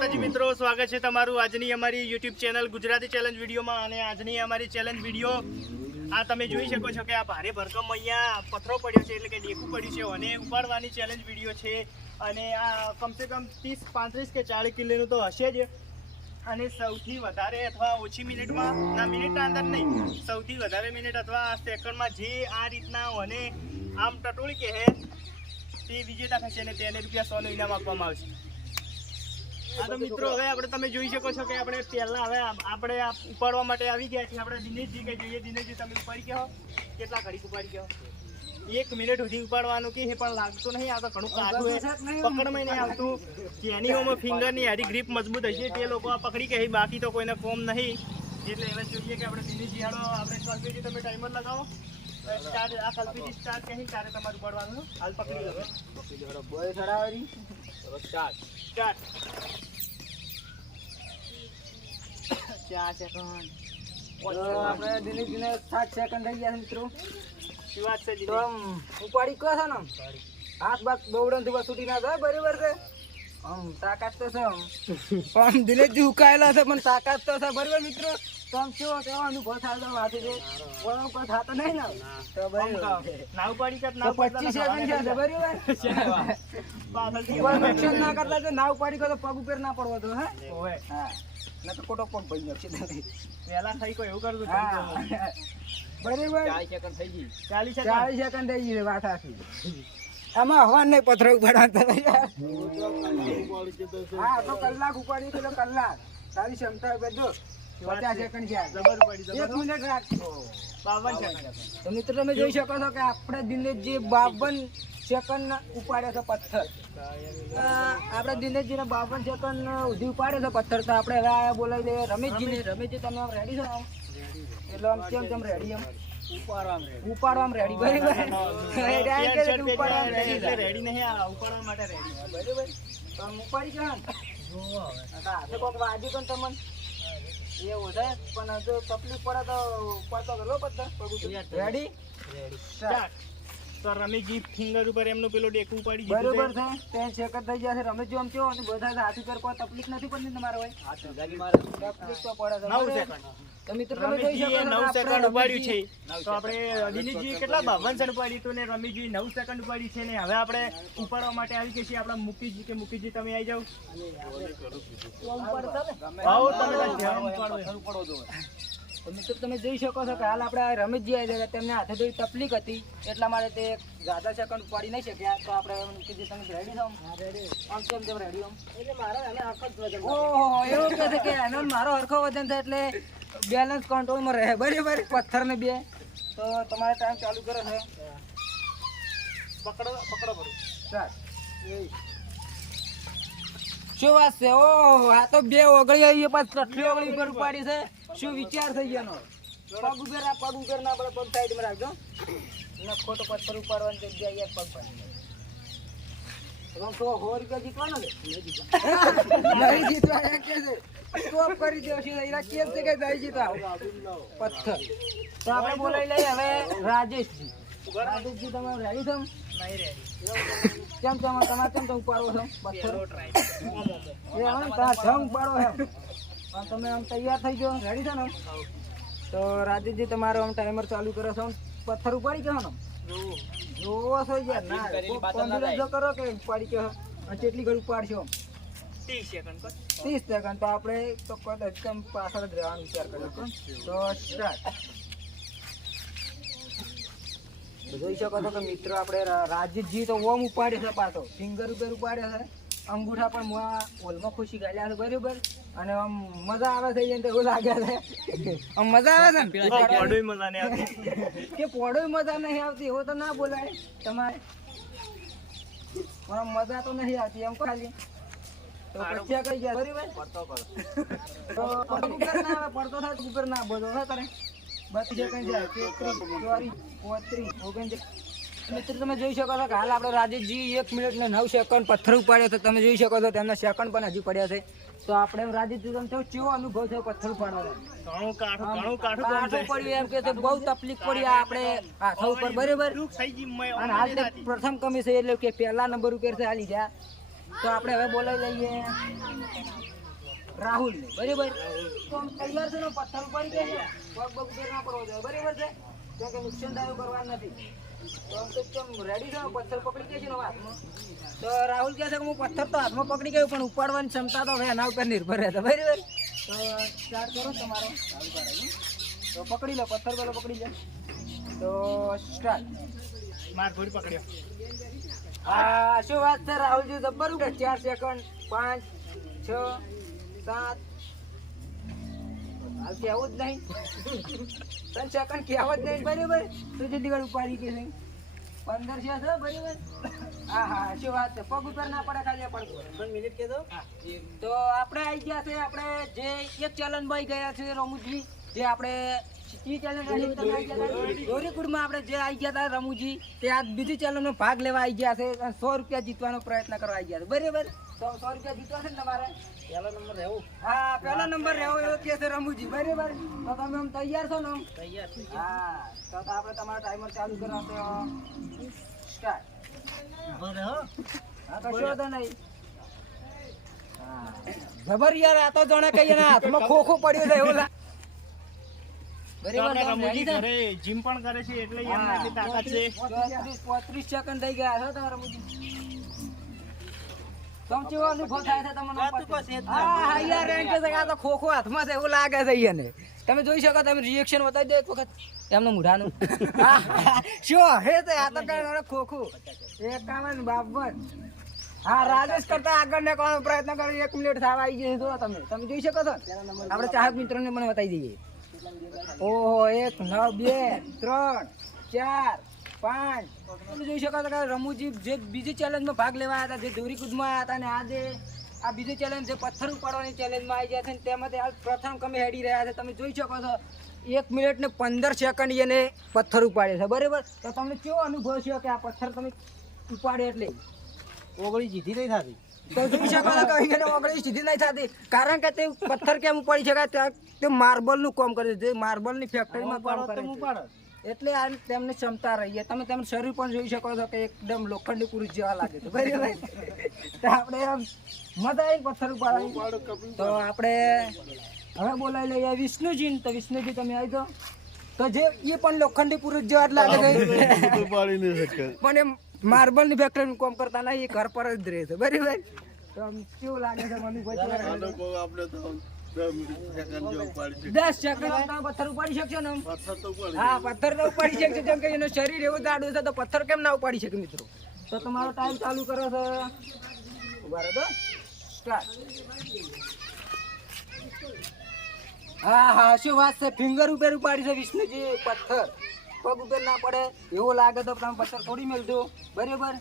માતાજી મિત્રો, સ્વાગત છે તમારું આજની અમારી YouTube ચેનલ ગુજરાતી ચેલેન્જ વિડીયોમાં। અને આજની અમારી ચેલેન્જ વિડીયો આ તમે જોઈ શકો છો કે આ ભારે ભરકમ અહીંયા પથરો પડ્યો છે, એટલે કે ડેકું પડ્યું છે અને ઉપાડવાની ચેલેન્જ વિડીયો છે। અને આ કમસે કમ 30, 35 કે 40 કિલોનું તો હશે જ। અને સૌથી વધારે અથવા ઓછી મિનિટમાં, ના મિનિટના અંદર નહીં, સૌથી વધારે મિનિટ અથવા સેકન્ડમાં જે આ રીતના અને આમ ટટોળી કે હે તે વિજેતા થશે ને તેને ₹100 ઇનામ આપવામાં આવશે। હા તો મિત્રો, હવે આપણે તમે જોઈ શકો છો કે આપણે પહેલા હવે આપણે આ ઉપાડવા માટે આવી ગયા છીએ। આપણે દિનેશજી કે જોઈએ, દિનેશજી તમે ઉપાડી કહો કેટલા ઘડી ઉપાડી કહો? 1 મિનિટ સુધી ઉપાડવાનું કે પણ લાગતું નહીં, આ તો ઘણું કાઢું છે, પકડમાં નહીં આવતું। જેનીઓમાં ફિંગરની હારી ગ્રીપ મજબૂત હશે તે લોકો આ પકડી કે, બાકી તો કોઈને કોમ નહીં। એટલે હવે જોઈએ કે આપણે દિનેશજી હાલો, આપણે કલ્પીજી તમે ટાઈમર લગાવો, સ્ટાર્ટ। આ કલ્પીજી સ્ટાર્ટ કહી ત્યારે તમારે ઉપાડવાનું હાલ પકડી લો, બોય થડાવરી સ્ટાર્ટ સ્ટાર્ટ। 4 સેકન્ડ આપણે દિલીપજીને 7 સેકન્ડ થઈ ગયા છે મિત્રો। શું વાત છે તો આમ ઉપાડી કહો છો ને, હાથ બાથ દોડન થી છૂટી ના જાય, બરાબર છે? આમ તાકાત તો છે, આમ દિલીપજી ઉકાયેલા છે પણ તાકાત તો છે, બરાબર મિત્રો? તો આમ કેવો કેવો અનુભવ થાય વાત છે, કોઈ કોઈ થતો નહીં ને તો બરાબર ના ઉપાડી કર, ના 25 સેકન્ડ છે, બરાબર? પાછળથી કોઈ નુકસાન ના કરતા તો ના ઉપાડી કહો તો પગ ઉપર ના પડવો તો, હે? ઓય હા, ના તો ખોટો પગ ભાઈ નાખશે પહેલા થઈ કોઈ એવું કરતું હા બરાબર। 40 સેકન્ડ થઈ ગઈ, 40 સેકન્ડ 40 સેકન્ડ થઈ ગઈ વાત આખી। આમાં હવા નહીં પથરો ઉપાડવા, હા તો કલાક ઉપાડી તો કલાક તારી ક્ષમતા બધો 50 સેકન્ડ છે, જબર પડી, 1 મિનિટ રાખો 52 સેકન્ડ। તો મિત્રો તમે જોઈ શકો છો કે આપણે દિનેશજી 52 સેકન્ડ ઉપાડ્યો છે પથ્થર। આપણે દિનેશજીને 52 સેકન્ડ સુધી ઉપાડ્યો છે પથ્થર। તો આપણે હવે આ બોલાવી દઈએ રમેશજીને। રમેશજી તમે આમ રેડી છો આમ? એટલે આમ કેમ રેડી? આમ ઉપાડવામાં રેડી, બરાબર? રેડી નહીં, આ ઉપાડવા માટે રેડી, બરાબર? તો આમ ઉપાડી ગયા ને હાથે કોક વાગ્યું પણ તમને એવું છે, પણ જો તકલીફ પડે તો પડતો કરો પથ્થર। Ready start. તો રમેશજી ફિંગર ઉપર એમનું પેલો ડેકું ઉપાડી દીધું બરોબર છે, 10 સેકન્ડ થઈ ગયા છે। રમેશજી આમ કેવો અને બધા હાથ ઉપર કોઈ તકલીફ નથી પડતી તમારે? હોય તકલીફ તો પડે છે, 9 સેકન્ડ। તો મિત્રો તમે જોઈ શકો છો 9 સેકન્ડ ઉપાડ્યું છે। તો આપણે દિનેશજી કેટલા 52 સેકન્ડ ઉપાડ્યું હતું ને રમેશજી 9 સેકન્ડ ઉપાડી છે ને હવે આપણે ઉપાડવા માટે આવી ગયા છીએ આપણા મુકીજી કે મુકીજી તમે આવી જાઓ। આવો તમે ધ્યાન ઉપાડો। તો મિત્રો તમે જોઈ શકો છો કે હાલ આપણે રમેશજી આવી ગયા, તેમને હાથે થોડી તકલીફ હતી એટલા માટે તે જ્યાદા સેકન્ડ ઉપાડી નહીં શક્યા। તો આપણે મુકીજી તમે રેડી છો? આમ કેમ રેડી? આમ એટલે મારો એને હરખો જ વજન, ઓહો એવું કહે છે કે એનો મારો હરખો વજન થાય એટલે બેલેન્સ કંટ્રોલમાં રહે, બરાબર? પથ્થર ને બે તો તમારે ટાઈમ ચાલુ કરો છે, પકડો પડો સ્ટાર્ટ। શું વાત છે? ઓહો આ તો 2 ઓગળી આવી, પાછ 3 ઓગળી ઉપર ઉપાડી છે। શું વિચાર થઈ ગયો? પગ ઉપર ના પડે, પગ સાઈડમાં રાખજો ને, ખોટો પથ્થર ઉપાડવાની જગ્યાએ યાર પગ પાડી તો 100 રૂપિયા જીતવાનો છે, નહીં જીતવા કે છે સ્ટોપ કરી દેવો છે, એના કેમ છે કે નહીં જીતવા પથ્થર। તો આપણે બોલાવી લઈએ હવે રાજેશજી। રાજેશજી તમે રેડી છો? નહીં રેડી કેમ તમારે કેમ ઉપાડવો છો પથ્થર? ઉપાડો છે પણ તમે આમ તૈયાર થઈ ગયો, રેડી છો ને? તો રાજેશજી તમારો આમ ટાઈમર ચાલુ કરો છો, પથ્થર ઉપાડી ગયો ને? જોવો છો યાર, ના કોન્ફિડન્સ કરો કે ઉપાડી ગયો અને કેટલી ઘડી ઉપાડશો? 30 સેકન્ડ 30 સેકન્ડ। તો આપણે તો એકદમ પાછળ જ રહેવાનો વિચાર કર્યો। તો સ્ટાર્ટ। જોઈ શકો છો કે મિત્રો આપણે રાજેશજી તો ઓમ ઉપાડ્યો છે, પાછો ફિંગર ઉપર ઉપાડ્યો છે, અંગૂઠા પણ હોલમાં ખુશી ગાલ્યા છે, બરાબર? અને આમ મજા આવે છે એવું લાગે છે, આમ મજા આવે છે મજા નહીં આવતી કે પોડોય મજા નહીં આવતી એવો તો ના બોલાય તમારે, પણ મજા તો નહીં આવતી એમ ખાલી તો પછી કઈ ગયા, બરાબર? તો ઉપર ના આવે, પડતો થાય તો ઉપર ના બોલો હા કરે 32 સેકન્ડ જાય, 33, 34, 39। મિત્રો તમે જોઈ શકો છો કે હાલ આપણે રાજેશજી 1 મિનિટ ને 9 સેકન્ડ પથ્થર ઉપાડ્યો તો તમે જોઈ શકો છો તેમના સેકન્ડ પણ હજી પડ્યા છે। તો આપણે રાજેશજી તમે કેવો અનુભવ છે પથ્થર ઉપાડવાનો? ઘણું કાઠું પડ્યું એમ કે બહુ તકલીફ પડી આપણે હાથ ઉપર, બરાબર? અને હાલ તે પ્રથમ કમી છે એટલે કે પહેલા નંબર ઉપર છે હાલી ગયા। તો આપણે હવે બોલાવી લઈએ રાહુલ ને બરાબર તો આમ તૈયાર છે ને પથ્થર પડી ગયા છે પગ બગ ઉપર ના પડવો જોઈએ બરાબર છે કેમ કે નુકસાન દારૂ કરવાનું નથી તો આમ તો કેમ રેડી છે પથ્થર પકડી ગયા છે ને હાથમાં તો રાહુલ કહે છે કે હું પથ્થર તો હાથમાં પકડી ગયો પણ ઉપાડવાની ક્ષમતા તો હવે એના ઉપર નિર્ભર રહેશે બરાબર તો સ્ટાર્ટ કરો તમારો ચાલુ કરો તો પકડી લો પથ્થર પેલો પકડી લે તો સ્ટાર્ટ માર થોડી પકડ્યો હા શું વાત છે રાહુલજી જબ્બર ઉડે 4 સેકન્ડ 5 6 7 હાલ કેવું જ નહીં 3 સેકન્ડ કેવું જ નહીં બરાબર તો જલ્દી વાર ઉપાડી કે નહીં 15 છે બરાબર હા હા શું વાત છે પગ ઉપર ના પડે ખાલી પણ મિનિટ કે દો તો આપણે આવી ગયા છે આપણે જે એક ચેલેન્જ ભાઈ ગયા છે રમુજી જે આપણે દોરીકુડમાં આપણે જે આવી ગયા હતા રમુજી તે આ બીજી ચેલેન્જનો ભાગ લેવા આવી ગયા છે 100 રૂપિયા જીતવાનો પ્રયત્ન કરવા આવી ગયા છે બરાબર તો 100 રૂપિયા જીતવા છે ને તમારે પહેલો નંબર રહેવો હા પહેલો નંબર રહેવો એવો કે છે રમુજી બરાબર તો તમે આમ તૈયાર છો ને તૈયાર હા તો આપણે તમારો ટાઈમર ચાલુ કરો તો સ્ટાર્ટ હા તો શું તો નહીં હા જબર યાર આ તો જાણે કહીએ ને હાથમાં ખોખો પડ્યો છે એવું બરાબર રમુજી ઘરે જીમ પણ કરે છે એટલે એમને એટલી તાકાત છે 35 સેકન્ડ થઈ ગયા છે તમારા રમુજી તમ કેવો અનુભવ થાય છે તમને હા યાર એમ કે આ તો ખોખો હાથમાં છે એવું લાગે છે એને તમે જોઈ શકો તમે રિએક્શન બતાવી દો એક વખત એમનું મુઢાનું શું હે તે આ તો કઈ ખોખું 51 બાબર હા રાજેશ કરતા આગળ ને કોનો પ્રયત્ન કરો 1 મિનિટ થવા આવી જશે જો તમે જોઈ શકો છો આપણે ચાહક મિત્રોને પણ બતાવી દઈએ ઓહો 1 9 2 3 4 5 તમે જોઈ શકો છો કે રમુજી જે બીજી ચેલેન્જમાં ભાગ લેવા હતા જે દોરી કૂદમાં આવ્યા હતા ને આજે આ બીજી ચેલેન્જ જે પથ્થર ઉપાડવાની ચેલેન્જમાં આવી ગયા છે ને તેમાંથી હાલ પ્રથમ કમે હેડી રહ્યા છે તમે જોઈ શકો છો 1 મિનિટ ને 15 સેકન્ડ એને પથ્થર ઉપાડે છે બરાબર તો તમને કેવો અનુભવ છે કે આ પથ્થર તમે ઉપાડે એટલે ઓગળી જીધી નહીં થતી તો જોઈ શકો છો કે અહીંયા ઓગળી સીધી નહીં થતી કારણ કે તે પથ્થર કેમ ઉપાડી શકાય તે માર્બલનું કામ કરે છે જે માર્બલની ફેક્ટરીમાં કામ કરે છે એટલે આ તેમની ક્ષમતા રહી તમે તેમનું શરીર પણ જોઈ શકો છો કે એકદમ લોખંડી પુરુષ જેવા લાગે છે બરાબર તો આપણે આમ મજા આવી પથ્થર ઉપાડવાની તો આપણે હવે બોલાવી લઈએ વિષ્ણુજી તો વિષ્ણુજી તમે આવી જાઓ તો જે એ પણ લોખંડી પુરુષ જેવા જ લાગે છે પણ એમ માર્બલની ફેક્ટરીનું કામ કરતા નહીં એ ઘર પર જ રહે છે બરાબર તો આમ કેવું લાગે છે મને પછી 10 સેકન્ડ પથ્થર ઉપાડી શકશો ને હા પથ્થર તો ઉપાડી શકશે જેમ કે એનું શરીર એવું જાડું છે તો પથ્થર કેમ ના ઉપાડી શકે મિત્રો તો તમારો ટાઈમ ચાલુ કરો છો ઉભા રહો સ્ટાર્ટ હા હા શું વાત છે ફિંગર ઉપર ઉપાડી છે વિષ્ણુજી પથ્થર પગ ઉપર ના પડે એવું લાગે તો તમે પથ્થર થોડી મેળજો બરાબર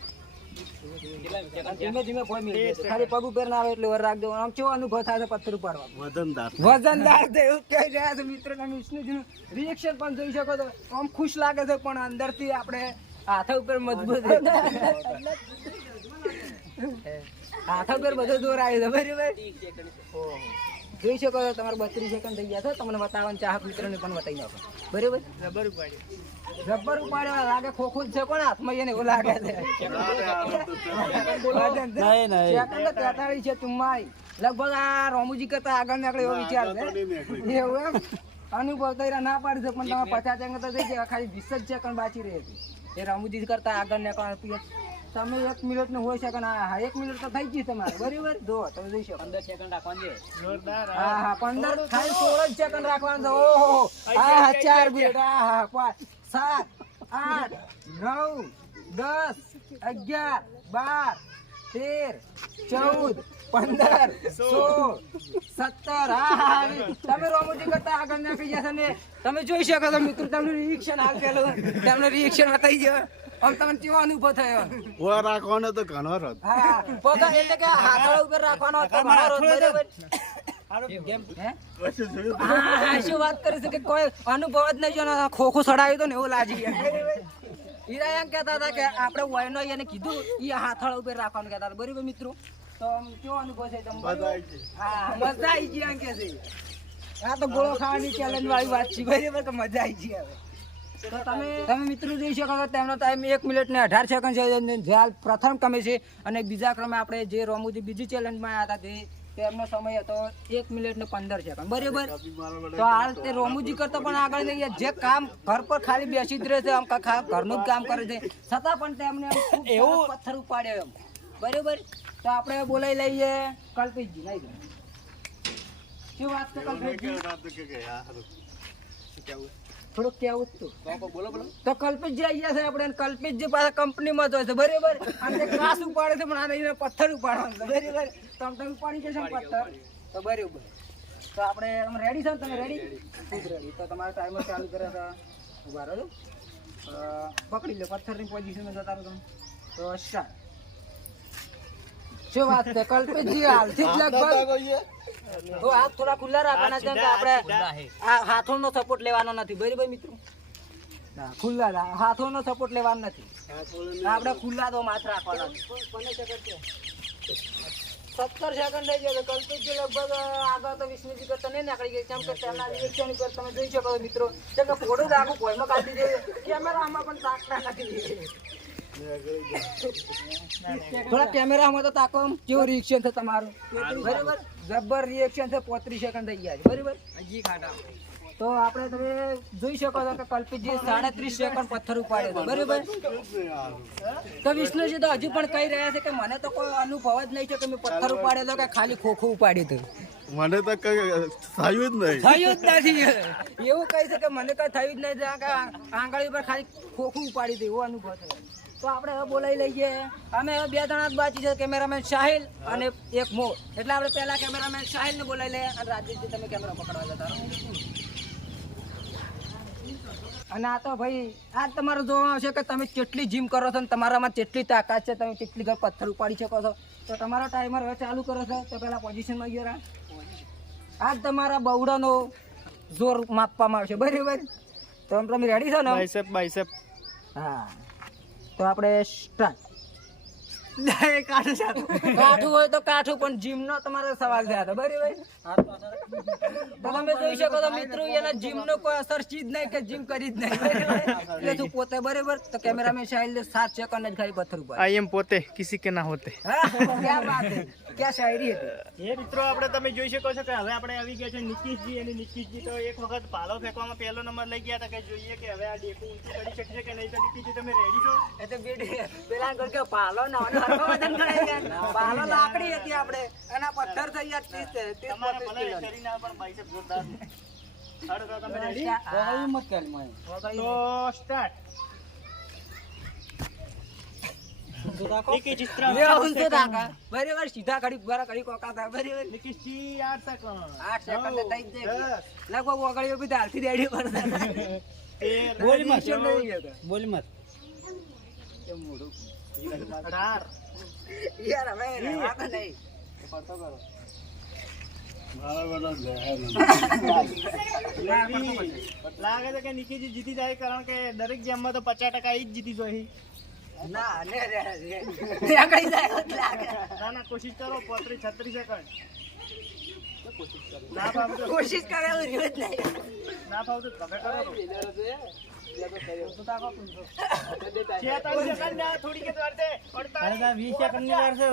ધીમે ધીમે ભોય મેળજો ખાલી પગ ઉપર ના આવે એટલે વર રાખજો આમ કેવો અનુભવ થાય છે પથ્થર ઉપાડવા વજનદાર છે એવું કહી રહ્યા છે મિત્રો તમે વિષ્ણુજીનું રિએક્શન પણ જોઈ શકો છો આમ ખુશ લાગે છે પણ અંદરથી આપણે હાથ ઉપર મજબૂત હાથ ઉપર બધો જોર આવ્યો છે બરાબર જોઈ શકો છો તમારે 32 સેકન્ડ થઈ ગયા છે તમને બતાવવાનું ચાહક મિત્રોને પણ બતાવી નાખો બરાબર રબર ઉપાડ્યો લાગે ખોખું જ છે કોણ હાથમાં એને એવું લાગે છે સેકન્ડ 43 છે ચુમ્માઈ લગભગ આ રમુજી કરતા આગળ નીકળે એવો વિચાર છે એવું એમ અનુભવ તો ના પાડી છે પણ તમે 50 સેકન્ડ તો થઈ ગયા ખાલી 20 સેકન્ડ બાકી રહે છે એ રમુજી કરતા આગળ નીકળવા તમે 1 મિનિટ નું હોય સેકન્ડ હા 1 મિનિટ તો થઈ ગઈ તમારે બરાબર જો તમે જોઈ શકો 15 સેકન્ડ રાખવાનું છે જોરદાર હા હા 15 ખાલી 16 સેકન્ડ રાખવાનું છે ઓહો હા 4 મિનિટ હા 5 7 8 9 10 11 12 13 14 15 16 17 હા તમે રોમોજી કરતા આગળ નાખી ગયા ને તમે જોઈ શકો છો મિત્રો તમને રિએક્શન હાલ પેલું તમને રિએક્શન બતાવી ગયો આમ તમને કેવો અનુભવ થયો ઓર રાખવાનો તો ઘણો રત હા પગ એટલે કે હાથળા ઉપર રાખવાનો તો ઘણો રત બરાબર શું વાત કરી છે કે કોઈ અનુભવ જ નહીં જો ખોખું સડાવ્યું તો ને એવું લાગી ગયા હીરા એમ કહેતા હતા કે આપણે વયનો એને કીધું એ હાથળા ઉપર રાખવાનું કહેતા હતા બરાબર મિત્રો તો કેવો અનુભવ છે તમને હા મજા આવી ગઈ એમ કે છે આ તો ગોળો ખાવાની ચેલેન્જ વાળી વાત છે બરાબર કે મજા આવી ગઈ હવે તો તમે મિત્રો જોઈ શકો છો તેમનો ટાઈમ 1 મિનિટ ને 18 સેકન્ડ છે જે હાલ પ્રથમ ક્રમે છે અને બીજા ક્રમે આપણે જે રોમુજી બીજી ચેલેન્જમાં આવ્યા હતા તેમનો સમય હતો 1 મિનિટ ને 15 સેકન્ડ બરાબર. તો હાલ તે રોમુજી કરતા પણ આગળ નહીં ગયા. જે કામ ઘર પર ખાલી બેસી જ રહે છે, આમ ઘરનું જ કામ કરે છે, છતાં પણ તેમને એવું પથ્થર ઉપાડ્યો એમ બરાબર. તો આપણે બોલાવી લઈએ કલ્પિતજી. નહીં શું વાત છે કલ્પિતજી? થોડુંક કેવું જ તું તો કલ્પિતજી આવી ગયા છે આપણે. કલ્પિતજી પાછા કંપનીમાં જ હોય છે બરાબર. આમ તે ગ્લાસ ઉપાડે છે પણ આને પથ્થર ઉપાડવાનું છે બરાબર. તો આમ તમે ઉપાડી જશો ને પથ્થર તો બરાબર. તો આપણે રેડી છો ને? તમે રેડી? ખૂબ રેડી. તો તમારો ટાઈમર ચાલુ કરે છે. ઉભા રહો, પકડી લો પથ્થરની પોઝિશનમાં જતા રહો તમે. તો સ્ટાર્ટ. શું વાત છે કલ્પિતજી? હાલથી જ લગભગ તો હાથ થોડા ખુલ્લા રાખવાના છે. આપણે આ હાથોનો સપોર્ટ લેવાનો નથી બરાબર મિત્રો. ખુલ્લા હાથોનો સપોર્ટ લેવાનો નથી. આપણે ખુલ્લા તો માથ રાખવાના છે. 17 સેકન્ડ થઈ ગયો. કલ્પિતજી લગભગ આગળ તો વિષ્ણુજી કરતા નહીં નીકળી ગઈ. કેમ કે તેમના રિએક્શન પર તમે જોઈ શકો છો મિત્રો. કે ફોટો રાખું ભોયમાં કાઢી દે. કેમેરામાં પણ તાકતા નથી. થોડા કેમેરામાં તો તાકો. કેવું રિએક્શન છે તમારું બરાબર? જબર રિએક્શન છે. 35 સેકન્ડ થઈ ગયા છે બરાબર. હજી ખાટા. તો આપણે તમે જોઈ શકો છો કે કલ્પિતજી 37 સેકન્ડ પથ્થર ઉપાડે છે બરાબર. તો વિષ્ણુજી તો હજુ પણ કહી રહ્યા છે કે મને તો કોઈ અનુભવ જ નહીં છે કે મેં પથ્થર ઉપાડેલો કે ખાલી ખોખું ઉપાડ્યું હતું. મને તો કઈ થયું જ નહીં. થયું જ નથી એવું કહી છે કે મને કઈ થયું જ નહીં. આંગળી પર ખાલી ખોખું ઉપાડી હતું એવો અનુભવ છે. તો આપણે હવે બોલાવી લઈએ. અમે હવે 2 જણા જ બાકી છે, કેમેરામેન સાહિલ અને એક મોર. એટલે આપણે પહેલા કેમેરામેન સાહિલને બોલાવી લઈએ અને રાજેશજી તમે કેમેરા પકડવા જતા રહો. અને આ તો ભાઈ આજ તમારે જોવા આવશે કે તમે કેટલી જીમ કરો છો ને તમારામાં કેટલી તાકાત છે, તમે કેટલી ઘર પથ્થર ઉપાડી શકો છો. તો તમારો ટાઈમર હવે ચાલુ કરો છો. તો પહેલા પોઝિશનમાં ગયો રહ્યા. આજ તમારા બહુડાનો જોર માપવામાં આવશે બરાબર. તો તમે રેડી છો ને? બાયસેપ. હા તો આપણે સ્ટાર્ટ. કાઠું હોય તો કાઠું, પણ જીમ નો તમારો સવાલ છે બરાબર. તો તમે જોઈ શકો છો મિત્રો એના જીમ નો કોઈ અસર ચીજ નહીં કે જીમ કરી જ નહીં એટલે તું પોતે બરાબર. તો કેમેરામેન સાહિલ 7 સેકન્ડ જ ખાલી પથ્થર ઉપર. આઈ એમ પોતે કિસી કે ના હોતે. ક્યાં બાત છે, ક્યાં શાયરી હતી. એ મિત્રો આપણે તમે જોઈ શકો છો કે હવે આપણે આવી ગયા છે નિકીશજી. અને નિકીશજી તો એક વખત ભાલો ફેંકવામાં પહેલો નંબર લઈ ગયા હતા. કે જોઈએ કે હવે આ ડેકુ ઊંચું કરી શકશે કે નહીં. તો નિકીશજી તમે રેડી છો? એ તો પેલા આગળ કે પાલો ના વજન ગણાય ગયા. પાલો લાકડી હતી આપણે એના પથ્થર થઈ ગયા 30 તમારા ભલે શરીરના પણ બાયસેપ જોરદાર. હાલો તો તમે રેડી? તો સ્ટાર્ટ. નિકીશજી બરાબર. સીધા ઘડી બરા ઘડી કોકા થાય બરાબર. નિકીશજી 8 સેકન્ડ. 8 સેકન્ડ થઈ જ જાય. લગભગ ઓગળીઓ બી હાલથી રેડી પડતા. બોલ મત. કેમ મોઢું 18. યાર હવે રહેવા નહીં. લાગે છે કે નિકીશજી જીતી જાય, કારણ કે દરેક ગેમમાં તો 50% ઈ જ જીતી જાય. ના ને રે કઈ જાય લાગે. ના કોશિશ કરો. 35-36 સેકન્ડ. ના ફાવતું કોશિશ કરે એવું રહ્યું જ નહીં. ના ફાવતું તમે કરો. 46 સેકન્ડ ના થોડી કે વાર છે. 48 20 સેકન્ડ ની વાર છે.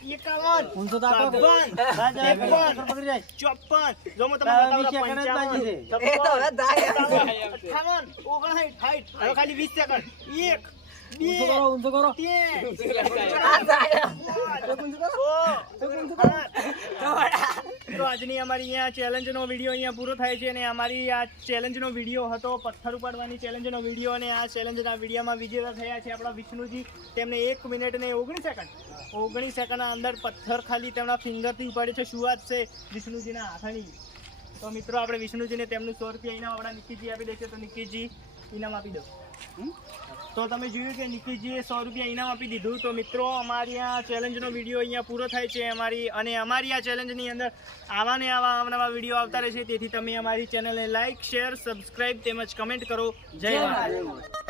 51 54 જો મો તમે 20 સેકન્ડ જ બાકી છે. એ તો હવે દાય 58 59 હવે ખાલી 20 સેકન્ડ. 1 2 તો આજની અમારી અહીંયા ચેલેન્જનો વિડીયો અહીંયા પૂરો થાય છે. અને અમારી આ ચેલેન્જનો વિડીયો હતો પથ્થર ઉપાડવાની ચેલેન્જનો વિડીયો. અને આ ચેલેન્જના વિડીયોમાં વિજેતા થયા છે આપણા વિષ્ણુજી. તેમને 1 મિનિટ ને 19 સેકન્ડના અંદર પથ્થર ખાલી તેમના ફિંગરથી ઉપાડે છે. શું વાત છે વિષ્ણુજીના હાથની. તો મિત્રો આપણે વિષ્ણુજીને તેમનું 100 રૂપિયા ઇનામ આપણા નિકીશજી આપી દેશે. તો નિકીશજી ઇનામ આપી દો. તો તમે જોયું કે નિકીશજીએ 100 રૂપિયા ઇનામ આપી દીધું. તો મિત્રો અમારી આ ચેલેન્જનો વિડીયો અહીંયા પૂરો થાય છે. અમારી આ ચેલેન્જની અંદર આવા નવા વિડીયો આવતા રહેશે. તેથી તમે અમારી ચેનલને લાઇક, શેર, સબસ્ક્રાઇબ તેમજ કમેન્ટ કરો. જય માતાજી.